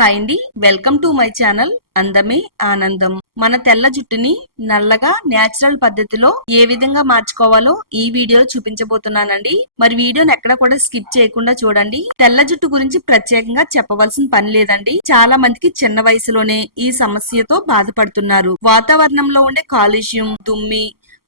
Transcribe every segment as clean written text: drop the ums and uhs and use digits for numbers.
Hi అండి, welcome to my channel అందమే ఆనందం. మన తెల్ల జుట్టుని నల్లగా నేచురల్ పద్ధతిలో ఏ విధంగా మార్చుకోవాలో ఈ వీడియో చూపించబోతున్నానండి. మరి వీడియోని ఎక్కడ కూడా స్కిప్ చేయకుండా చూడండి. తెల్ల జుట్టు గురించి ప్రత్యేకంగా చెప్పవలసిన పని లేదండి. చాలా మందికి చిన్న వయసులోనే ఈ సమస్యతో బాధపడుతున్నారు. వాతావరణంలో ఉండే కాలుష్యం, దుమ్మి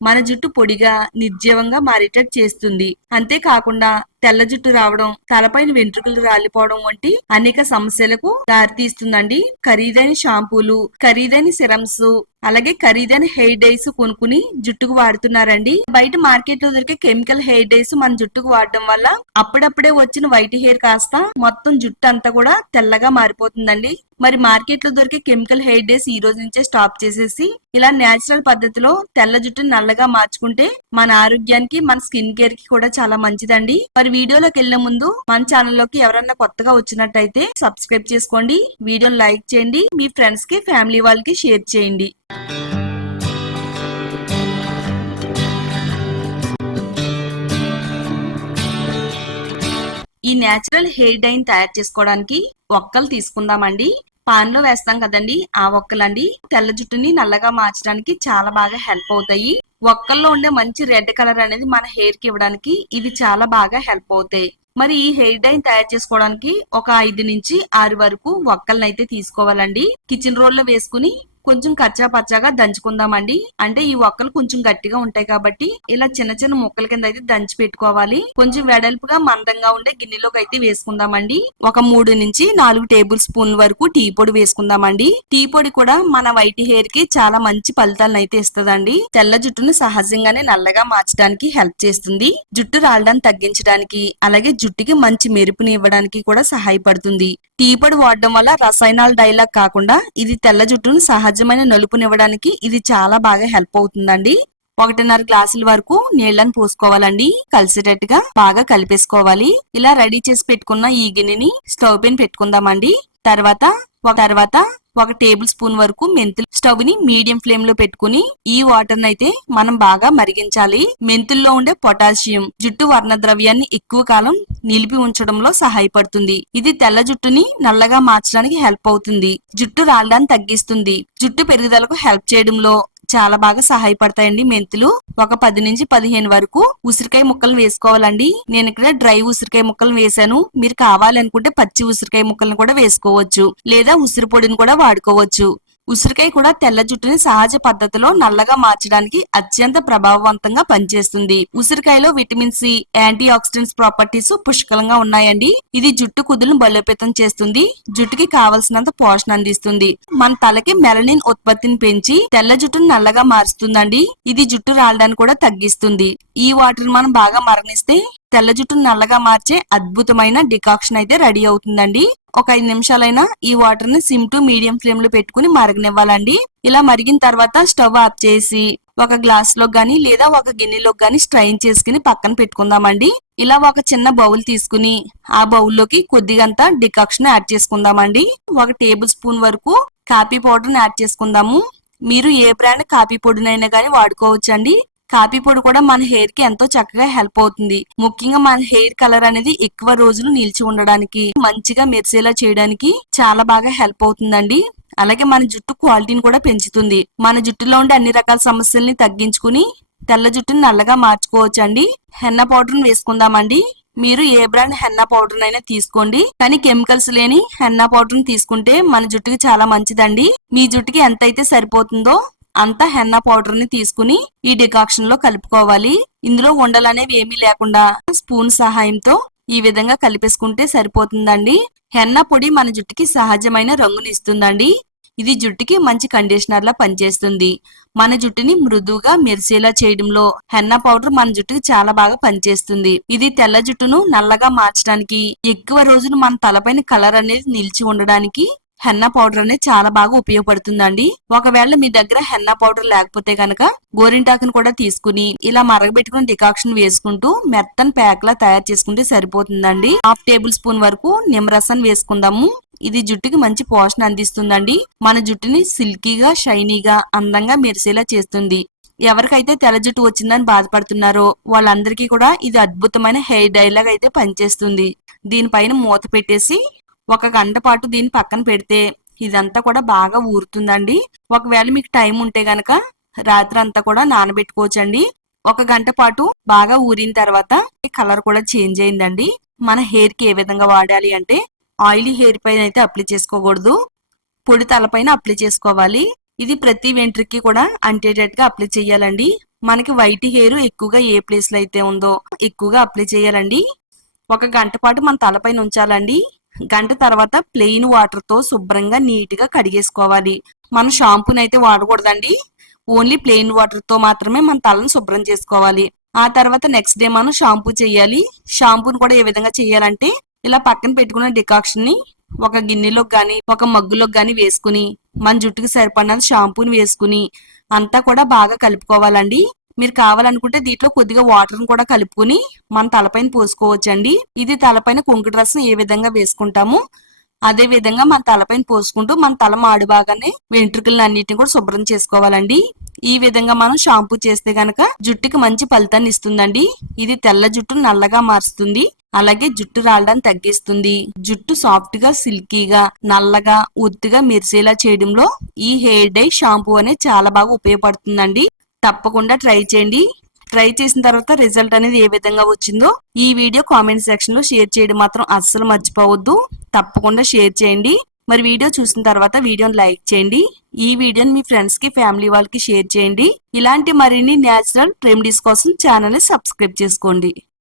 మన జుట్టు పొడిగా నిర్జీవంగా మారేటట్టు చేస్తుంది. అంతేకాకుండా తెల్ల జుట్టు రావడం, తలపైన వెంట్రుకలు రాలిపోవడం వంటి అనేక సమస్యలకు దారితీస్తుందండి. ఖరీదైన షాంపూలు, ఖరీదైన సిరమ్స్, అలాగే ఖరీదైన హెయిర్ డైస్ కొనుక్కుని జుట్టుకు వాడుతున్నారండి. బయట మార్కెట్ లో దొరికే కెమికల్ హెయిర్ డైస్ మన జుట్టుకు వాడడం వల్ల అప్పుడప్పుడే వచ్చిన వైట్ హెయిర్ కాస్త మొత్తం జుట్టు అంతా కూడా తెల్లగా మారిపోతుందండి. మరి మార్కెట్ లో దొరికే కెమికల్ హెయిర్ డేస్ ఈ రోజు నుంచే స్టాప్ చేసేసి ఇలా నేచురల్ పద్ధతిలో తెల్ల జుట్టుని నల్లగా మార్చుకుంటే మన ఆరోగ్యానికి, మన స్కిన్ కేర్ కి కూడా చాలా మంచిదండి. మరి వీడియోలోకి వెళ్లే ముందు మన ఛానల్లోకి ఎవరన్నా కొత్తగా వచ్చినట్టయితే సబ్స్క్రైబ్ చేసుకోండి, వీడియోని లైక్ చేయండి, మీ ఫ్రెండ్స్ కి, ఫ్యామిలీ వాళ్ళకి షేర్ చేయండి. ఈ నేచురల్ హెయిర్ డైన్ తయారు చేసుకోవడానికి ఒక్కలు తీసుకుందామండి. పాన్ లో వేస్తాం కదండి, ఆ ఒక్కలండి తెల్ల జుట్టుని నల్లగా మార్చడానికి చాలా బాగా హెల్ప్ అవుతాయి. ఒక్కల్లో ఉండే మంచి రెడ్ కలర్ అనేది మన హెయిర్ కి ఇవ్వడానికి ఇవి చాలా బాగా హెల్ప్ అవుతాయి. మరి ఈ హెయిర్ డైన్ తయారు చేసుకోవడానికి ఒక 5 నుంచి 6 వరకు ఒక్కలను అయితే తీసుకోవాలండి. కిచెన్ రోల్ లో వేసుకుని కొంచెం కచ్చా పచ్చాగా దంచుకుందామండి. అంటే ఈ ఒక్కలు కొంచెం గట్టిగా ఉంటాయి కాబట్టి ఇలా చిన్న చిన్న ముక్కల కింద అయితే దంచి పెట్టుకోవాలి. కొంచెం వెడల్పుగా మందంగా ఉండే గిన్నెలోకి అయితే వేసుకుందామండి. ఒక 3 నుంచి 4 టేబుల్ స్పూన్ల వరకు టీ పొడి వేసుకుందామండి. టీ పొడి కూడా మన వైట్ హెయిర్ కి చాలా మంచి ఫలితాలను అయితే ఇస్తుందండి. తెల్ల జుట్టును సహజంగానే నల్లగా మార్చడానికి హెల్ప్ చేస్తుంది. జుట్టు రాలడాన్ని తగ్గించడానికి, అలాగే జుట్టుకి మంచి మెరుపుని ఇవ్వడానికి కూడా సహాయపడుతుంది. టీ పొడి వాడడం వల్ల రసాయనాల డైలాగ్ కాకుండా ఇది తెల్ల జుట్టును సహజమైన నలుపునివ్వడానికి ఇది చాలా బాగా హెల్ప్ అవుతుందండి. 1.5 గ్లాసుల వరకు నీళ్లను పోసుకోవాలండి. కలిసేటట్టుగా బాగా కలిపేసుకోవాలి. ఇలా రెడీ చేసి పెట్టుకున్న ఈ గిన్నెని స్టవ్ పైన పెట్టుకుందామండి. తర్వాత ఒక టేబుల్ స్పూన్ వరకు మెంతులు స్టవ్ ని మీడియం ఫ్లేమ్ లో పెట్టుకుని ఈ వాటర్ అయితే మనం బాగా మరిగించాలి. మెంతుల్లో ఉండే పొటాషియం జుట్టు వర్ణ ద్రవ్యాన్ని ఎక్కువ కాలం నిలిపి ఉంచడంలో సహాయపడుతుంది. ఇది తెల్ల జుట్టుని నల్లగా మార్చడానికి హెల్ప్ అవుతుంది. జుట్టు రాలడాన్ని తగ్గిస్తుంది. జుట్టు పెరుగుదలకు హెల్ప్ చేయడంలో చాలా బాగా సహాయపడతాయండి మెంతులు. ఒక 10 నుంచి 15 వరకు ఉసిరికాయ ముక్కలు వేసుకోవాలండి. నేను ఇక్కడ డ్రై ఉసిరికాయ ముక్కలు వేసాను. మీరు కావాలనుకుంటే పచ్చి ఉసిరికాయ ముక్కలను కూడా వేసుకోవచ్చు, లేదా ఉసిరి పొడిని కూడా వాడుకోవచ్చు. ఉసిరికాయ కూడా తెల్ల జుట్టుని సహజ పద్ధతిలో నల్లగా మార్చడానికి అత్యంత ప్రభావవంతంగా పనిచేస్తుంది. ఉసిరికాయలో vitamin C, antioxidants properties పుష్కలంగా ఉన్నాయండి. ఇది జుట్టు కుదులను బలోపేతం చేస్తుంది. జుట్టుకి కావలసినంత పోషణ అందిస్తుంది. మన తలకి మెలనిన్ ఉత్పత్తిని పెంచి తెల్ల జుట్టును నల్లగా మారుస్తుందండి. ఇది జుట్టు రాలడాన్ని కూడా తగ్గిస్తుంది. ఈ వాటర్ మనం బాగా మరణిస్తే తెల్ల జుట్టును నల్లగా మార్చే అద్భుతమైన డికాక్షన్ అయితే రెడీ అవుతుందండి. ఒక 5 నిమిషాలైనా ఈ వాటర్ ని సిమ్ టు మీడియం ఫ్లేమ్ లో పెట్టుకుని మరగనివ్వాలండి. ఇలా మరిగిన తర్వాత స్టవ్ ఆఫ్ చేసి ఒక గ్లాస్ లో గాని లేదా ఒక గిన్నెలో గాని స్ట్రైన్ చేసుకుని పక్కన పెట్టుకుందామండి. ఇలా ఒక చిన్న బౌల్ తీసుకుని ఆ బౌల్లోకి కొద్దిగంత డికాక్షన్ యాడ్ చేసుకుందామండి. ఒక టేబుల్ స్పూన్ వరకు కాఫీ పౌడర్ ని యాడ్ చేసుకుందాము. మీరు ఏ బ్రాండ్ కాఫీ పొడినైనా గానీ వాడుకోవచ్చండి. కాఫీ పొడి కూడా మన హెయిర్ కి ఎంతో చక్కగా హెల్ప్ అవుతుంది. ముఖ్యంగా మన హెయిర్ కలర్ అనేది ఎక్కువ రోజులు నిలిచి ఉండడానికి, మంచిగా మెరిసేలా చేయడానికి చాలా బాగా హెల్ప్ అవుతుందండి. అలాగే మన జుట్టు క్వాలిటీని కూడా పెంచుతుంది. మన జుట్టులో ఉండే అన్ని రకాల సమస్యల్ని తగ్గించుకుని తెల్ల జుట్టుని నల్లగా మార్చుకోవచ్చండి. హెన్నా పౌడర్ వేసుకుందామండి. మీరు ఏ బ్రాండ్ హెన్నా పౌడర్ అయినా తీసుకోండి, కానీ కెమికల్స్ లేని హెన్నా పౌడర్ తీసుకుంటే మన జుట్టుకి చాలా మంచిదండి. మీ జుట్టుకి ఎంత అయితే సరిపోతుందో అంతా హెన్నా పౌడర్ ని తీసుకుని ఈ డికాక్షన్ లో కలుపుకోవాలి. ఇందులో ఉండలనేవి ఏమీ లేకుండా స్పూన్ సహాయంతో ఈ విధంగా కలిపేసుకుంటే సరిపోతుందండి. హెన్నా పొడి మన జుట్టుకి సహజమైన రంగుని ఇస్తుందండి. ఇది జుట్టుకి మంచి కండిషనర్ లా పనిచేస్తుంది. మన జుట్టుని మృదువుగా మెరిసేలా చేయడంలో హెన్నా పౌడర్ మన జుట్టుకి చాలా బాగా పనిచేస్తుంది. ఇది తెల్ల జుట్టును నల్లగా మార్చడానికి, ఎక్కువ రోజులు మన తలపైన కలర్ అనేది నిలిచి ఉండడానికి హెన్నా పౌడర్ అనేది చాలా బాగా ఉపయోగపడుతుందండి. ఒకవేళ మీ దగ్గర హెన్నా పౌడర్ లేకపోతే కనుక గోరింటాకును కూడా తీసుకుని ఇలా మరగబెట్టుకుని డికాక్షన్ వేసుకుంటూ మెత్తని ప్యాక్ లా తయారు చేసుకుంటే సరిపోతుందండి. 1/2 టేబుల్ స్పూన్ వరకు నిమ్మరసాన్ని వేసుకుందాము. ఇది జుట్టుకి మంచి పోషణ అందిస్తుందండి. మన జుట్టుని సిల్కీగా, షైనీగా, అందంగా మెరిసేలా చేస్తుంది. ఎవరికైతే తెల్ల జుట్టు వచ్చిందని బాధపడుతున్నారో వాళ్ళందరికీ కూడా ఇది అద్భుతమైన హెయిర్ డై లాగా అయితే పనిచేస్తుంది. దీనిపైన మూత పెట్టేసి 1 గంట పాటు దీన్ని పక్కన పెడితే ఇదంతా కూడా బాగా ఊరుతుందండి. ఒకవేళ మీకు టైం ఉంటే గనక రాత్రి అంతా కూడా నానబెట్టుకోవచ్చండి. 1 గంట పాటు బాగా ఊరిన తర్వాత కలర్ కూడా చేంజ్ అయిందండి. మన హెయిర్ కి ఏ విధంగా వాడాలి అంటే ఆయిలీ హెయిర్ పైన అయితే అప్లై చేసుకోకూడదు, పొడి తలపైన అప్లై చేసుకోవాలి. ఇది ప్రతి వెంట్రుకి కూడా అంటేటట్టుగా అప్లై చేయాలండి. మనకి వైట్ హెయిర్ ఎక్కువగా ఏ ప్లేస్ లో అయితే ఉందో ఎక్కువగా అప్లై చేయాలండి. 1 గంట పాటు మన తలపైన ఉంచాలండి. గంట తర్వాత ప్లెయిన్ వాటర్ తో శుభ్రంగా నీట్ గా కడిగేసుకోవాలి. మనం షాంపూని అయితే వాడకూడదండి. ఓన్లీ ప్లెయిన్ వాటర్ తో మాత్రమే మన తలను శుభ్రం చేసుకోవాలి. ఆ తర్వాత నెక్స్ట్ డే మనం షాంపూ చేయాలి. షాంపూని కూడా ఏ విధంగా చేయాలంటే ఇలా పక్కన పెట్టుకున్న డికాక్షన్ ని ఒక గిన్నెలోకి గాని ఒక మగ్గులోకి గాని వేసుకుని మన జుట్టుకి సరిపడినంత షాంపూని వేసుకుని అంతా కూడా బాగా కలుపుకోవాలండి. మీరు కావాలనుకుంటే దీంట్లో కొద్దిగా వాటర్ కూడా కలుపుకుని మన తలపైన పోసుకోవచ్చండి. ఇది తలపైన కుంకుడు రసం ఏ విధంగా వేసుకుంటామో అదే విధంగా మన తలపైన పోసుకుంటూ మన తల మాడు భాగాన్ని వెంట్రుకలను అన్నిటిని కూడా శుభ్రం చేసుకోవాలండి. ఈ విధంగా మనం షాంపూ చేస్తే గనక జుట్టుకి మంచి ఫలితాన్ని ఇస్తుందండి. ఇది తెల్ల జుట్టు నల్లగా మారుస్తుంది, అలాగే జుట్టు రాలడాన్ని తగ్గిస్తుంది. జుట్టు సాఫ్ట్ గా సిల్కీగా నల్లగా ఒత్తుగా మెరిసేలా చేయడంలో ఈ హెయిర్ డై షాంపూ అనేది చాలా బాగా ఉపయోగపడుతుందండి. తప్పకుండా ట్రై చేయండి. ట్రై చేసిన తర్వాత రిజల్ట్ అనేది ఏ విధంగా వచ్చిందో ఈ వీడియో కామెంట్ సెక్షన్ లో షేర్ చేయడం మాత్రం అస్సలు మర్చిపోవద్దు. తప్పకుండా షేర్ చేయండి. మరి వీడియో చూసిన తర్వాత వీడియోని లైక్ చేయండి. ఈ వీడియోని మీ ఫ్రెండ్స్ కి ఫ్యామిలీ వాళ్ళకి షేర్ చేయండి. ఇలాంటి మరిన్ని న్యాచురల్ రెమెడీస్ కోసం ఛానల్ ని సబ్స్క్రైబ్ చేసుకోండి.